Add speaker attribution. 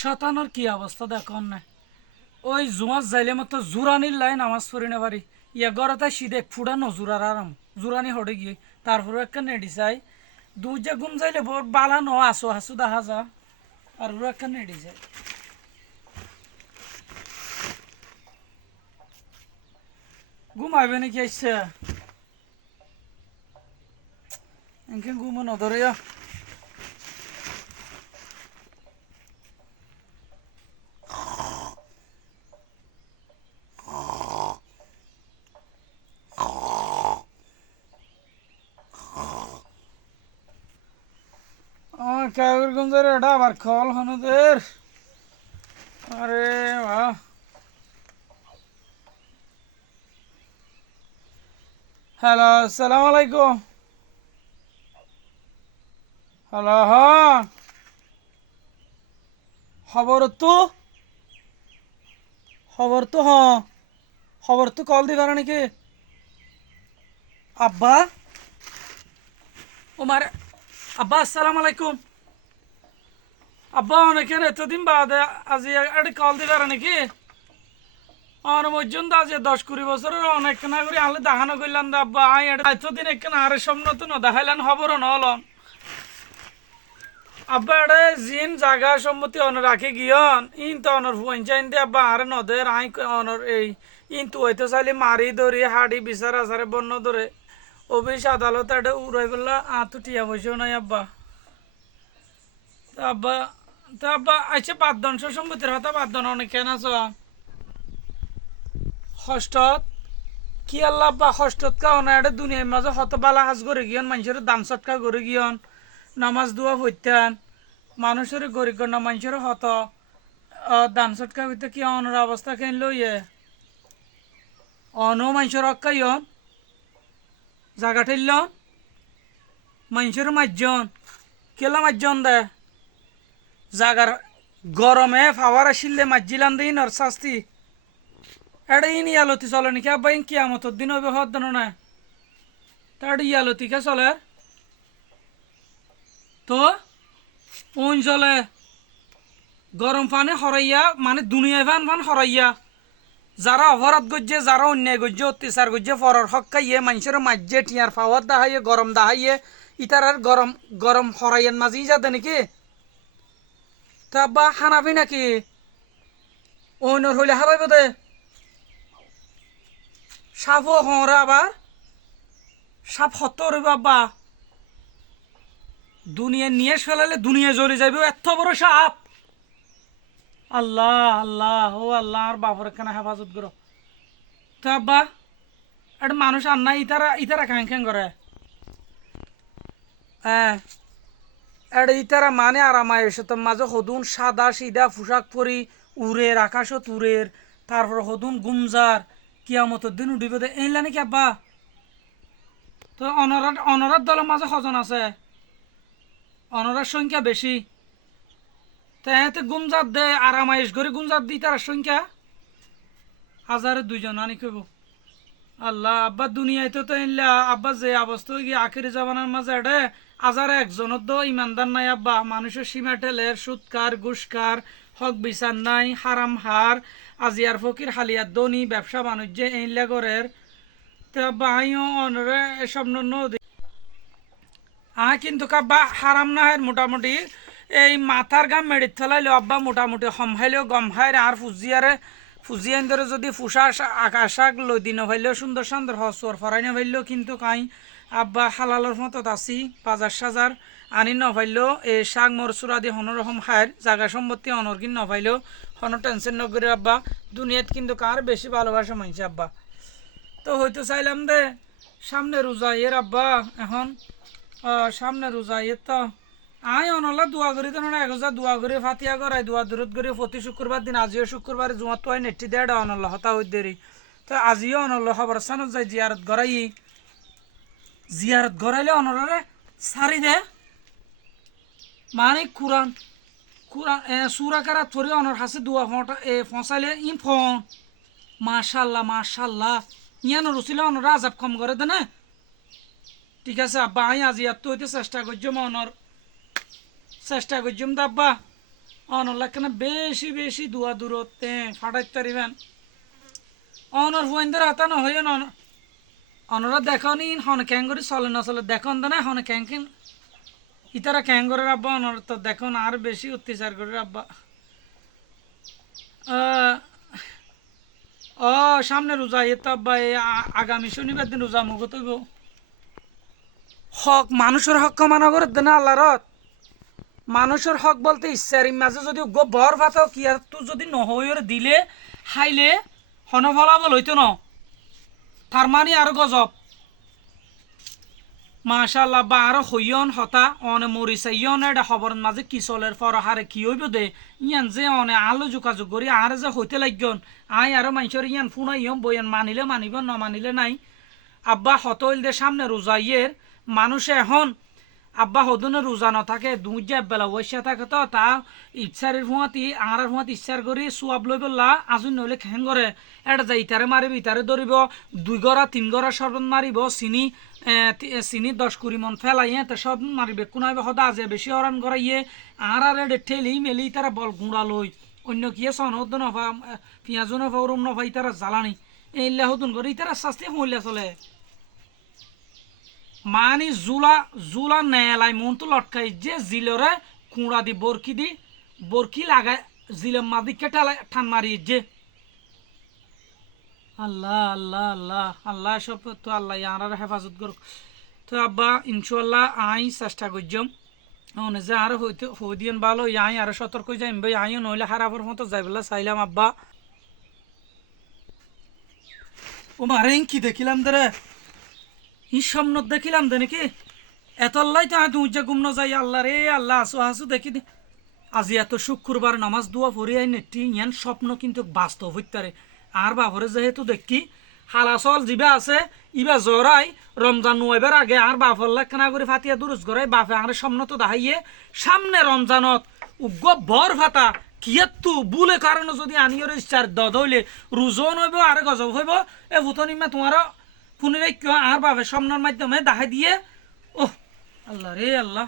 Speaker 1: শতানোর কি অবস্থা দেখুন না ওই জুমার যাইলে মতো জুরানির লাইন নামাজ পড়ি না পারি। ইয়া গড়াতে সিধে ফুড়া নজুরার আরাম। জুরানি হড়ে গিয়ে। তারপরে একটা নেডি চাই। দু যে ঘুম যাইলে বড় বালা ন আসো হাসু দেখা যা আর ওরা একটা নেডি যায় ঘুমাইবে নাকি আসছে ঘুমো নধরে আমার এটা আবার খল হনুদের। আরে বাহ। হ্যালো, আসসালামু আলাইকুম। হ্যালো হ্যাঁ খবর তো? খবর তো হ্যাঁ খবর তো কল দিবার নাকি? আব্বা? ওমার আব্বা, আসসালামু আলাইকুম। আব্বা, অনেকের এতদিন বাদে আজি একটা কল দিবার নাকি? আমার পর্যন্ত আজ দশ কুড়ি বছরের অনেক না করে আলে দেখানো করলাম দা আব্বা। আই এটা এতদিন এক না আরে সব নতুন দেখাইলেন, খবর নলন। আব্বা এটা জিন জাগা সম্মতি অন রাখে গিয়ন। ইন তো অনর পঞ্চায়েত দিয়ে আব্বা, আরে নদের আই অনর এই, ইন তো হয়তো চাইলে মারি ধরি, হাড়ি বিচার আচারে বন্য ধরে। অফিস আদালত এটা উড়াই বললা আতো টিয়া নাই আব্বা? আব্বা, তা আব্বা আচ্ছা পাঁচজন সম্মতির হতা পাঁচজন অনেক কেন আছো? হষ্টত কি আল্লাহ বা হষ্টত কারণে এটা দুনিয়ার মাঝে হত বালা হাজ করে গিয়ন মানুষের দান সৎকা করে গিয়ন, নামাজ দোয়া হইতান, মানুষের গরিব না মানুষের হত। দান সৎকা হইতে কি অনর অবস্থা কেন লইয়ে? অন মানুষের অক্কাইন জাগা ঠেলন মানুষের মাজ্জন কেলা মাজ্জন দে। জাগার গরমে ফাওয়ার আসিলে মাজ্জিলান দিই নর শাস্তি। এটা ইন ইয়ালতি চলে নাকি আব্বা, ইন কিয়ামতর দিন হবে হত দেন না তার ইয়ালতি কে চলে। তো ওন চলে। গরম পানি হরাইয়া মানে দুনিয়া ফান ফান হরাইয়া যারা অপরাধ গজ্জে, যারা অন্যায় গজ্জে, অত্যাচার গজ্জে, ফরর হকাইয়ে মানুষের মাঝে টিয়ার ফাওয়ার দাহাইয়ে, গরম দাহাইয়ে, ইতারার গরম গরম হরাইয়ান মাঝেই যাতে নাকি? তা আব্বা, হানাবি নাকি? অন্যর হইলে হাবাইব দে। সাপও হরা আবার সাপ হতর বাবা। দুনিয়া নিয়ে ফেলালে দুনিয়া জ্বলে যাবে এত বড় সাপ। আল্লাহ আল্লাহ, ও আল্লাহ, আর বাপর কেন হেফাজত করো। তো আব্বা এটা মানুষ আর না ইতারা ইতারা খাং খাং করে। হ্যাঁ এটা ইতারা মানে আরামায় এসে তো মাঝে হদুন সাদা সিধা পোশাক পরি উড়ের আকাশত উড়ের তারপর হদুন গুমজার, কিয়ামতের দিন উঠিব দে। এইলা নাকি আব্বা? তো অনরাত অনরাত দলের মাঝে সজন আছে। অনরার সংখ্যা বেশি। তো এতে গুমজাত দে আরামাইশ করে গুমজাত দি তার সংখ্যা। হাজারে দুইজন, আনি কইব। আল্লাহ, আব্বা দুনিয়ায় তো তো এনলা, আব্বা যে অবস্থা গিয়ে আখেরি জবানার মাঝে এডে আজারে একজনের তো ইমানদার নাই, আব্বা। মানুষের সীমা টেলের সুৎকার, ঘুষকার, হক বিচার নাই, হারাম হার, আজিয়ার ফকির, হালিয়ার দনি ব্যবসা বাণিজ্য এইলা গরের তো আব্বা, আইও অনরে এসব নদী। আ, কিন্তু কাব্বা, হারাম না হয় মোটামুটি। এই মাথার গাম মেড়িত ফেলাইলেও আব্বা মোটামুটি সম্ভাইলেও গম খাই আর ফুজিয়ারে ফুজিয়ান ধরে যদি ফুসা আকাশাক লই দিন ভাইলেও সুন্দর সুন্দর হসর ফরাই না ভাইলেও কিন্তু কাই। আব্বা হালালর মতত আছি বাজার সাজার আনি নভাইলেও এই শাক মরচুরা দি হনর রকম খায়। জাগা সম্পত্তি অনর কিন নভাইলেও হন টেনশন নকরে আব্বা। দুনিয়াত কিন্তু কার বেশি ভালোবাসা মানছে আব্বা। তো হয়তো চাইলাম দে, সামনে রোজা এর আব্বা, এখন। সামনে রোজা এর তো। আই অনলা, দোয়া করি তো না এগোজা দোয়া করে ফাতিয়া করাই, দোয়া দূরত করে। প্রতি শুক্রবার দিন, আজিও শুক্রবার জুমাত তো নেটি দেড় অনল্লা হতা হই দেরি। তো আজিও অনল্লা খবর সানত যাই জিয়ারত গড়াই। জিয়ারত গড়াইলে অনলারে সারি দে। মানে কুরান কুরান এ সুরাকারা থরি অনর হাসে দোয়া ফটা, এ ফসাইলে ইন ফন মাশাল্লাহ মাশাল্লাহ। ইয়ানো রুচিলে অনরা আজাব কম করে দে না? ঠিক আছে, আব্বা, আই আজি আর তো হইতে চেষ্টা করছ মনর চেষ্টা করছুম আব্বা অনলা কেন বেশি বেশি দুয়া দূরত্বে ফাটাইতে পারিবেন অনর ফুয়েন্দের হাতা নহইও নন অনরা দেখো নি হন ক্যাং করে চলে না চলে দেখুন না হন ক্যাং ক্যাং ইতারা ক্যাং করে আব্বা অনর তো দেখুন আর বেশি অত্যাচার করে আহ, ও সামনে রোজা এ তো আব্বা আগামী শনিবার দিন রোজা মুখ তৈব হক মানুষের হক কামানা করে দেনা আল্লাহরত মানুষের হক বলতে ইচ্ছার মাঝে যদি গো বর ভাত কি আর তুই যদি নহইরে দিলে খাইলে হনফলাবল হইতো ন? তার মানে আর গজব। মাশাল্লাহ বা আরও হইয়ন হতা, অনে মরিছে, ইয়ন এটা খবরের মাঝে কি চলের পর হারে কি হইব দে? ইয়ান যে অনে আলো যোগাযোগ করি, আর যে হইতে লাগন আই আরও মানুষের ইয়ান ফুনা ইয়ম বইয়ান, মানিলে মানিব, ন মানিলে নাই। আব্বা হতইল দে সামনে রোজা ইয়ের মানুষে এখন আব্বা হদনে রোজা নথাকে, দুই যে বেলা ওইসা থাকে তো, তা ইচ্ছারের ফুয়াতি আর ফুয়াত ইচ্ছার করি সুয়াব লই বললা আজুন নইলে খেন করে এটা যাই ইতারে মারিব ইতারে ধরিব দুই গড়া তিন গড়া সর্বত মারিব চিনি চিনি দশ কুড়ি মন ফেলাইয়ে তে সব মারিবে কোনাইবে সদা, আজে বেশি হরান করাইয়ে আর ঠেলি মেলি তারা বল গুঁড়া লই অন্য কিয়ে সনদ নফা পিঁয়াজু নফা ওরম নফা ইতারা জ্বালানি। এইলে হতুন করে ইতারা শাস্তি হইলে চলে। মানি জুলা জুলা নেলাই মন তো লটকাই যে জিলরে কুড়া দি বরকি দি বরকি লাগাই জিলে মাদি কেটা ঠান মারি যে। আল্লাহ আল্লাহ আল্লাহ আল্লাহ সব তো আল্লাহ ইয়ার হেফাজত করুক তো আব্বা ইনশাল্লাহ আই চেষ্টা করছম অনে যে আর হইতে হই দিয়েন ভালো আই আর সতর্ক যাইম। ভাই আইও নইলে হারাবার মতো যাইবেলা চাইলাম আব্বা। ও মারে কি দেখিলাম দরে ই স্বপ্ন দেখিলাম দে নাকি? এতল্লাই তো আমি তুই ঘুম যাই আল্লাহ রে, আল্লাহ আসো আসো, দেখি দে। আজি এত শুক্রবার নামাজ দোয়া পড়ি আই নেটি, ইয়ান স্বপ্ন কিন্তু বাস্তব হইতারে আর বাপরে যেহেতু দেখি হালাচল যিবা আছে, ইবা জরাই রমজান নোয়াইবার আগে আর বাপর লেখানা করে ফাতিয়া দুরুজ গড়াই, বাপে আর স্বপ্ন তো দেখাইয়ে সামনে রমজানত উগ্র বর ফাতা, কিয়াত্তু বুলে কারণে যদি আনিয়র ইচ্ছার দদ হইলে রুজন হইব আর গজব হইব, এ ভূতনিমা তোমার কিয় আর পাবে স্বপ্নর মাধ্যমে দেখা দিয়ে ও আল্লাহ রে আল্লাহ।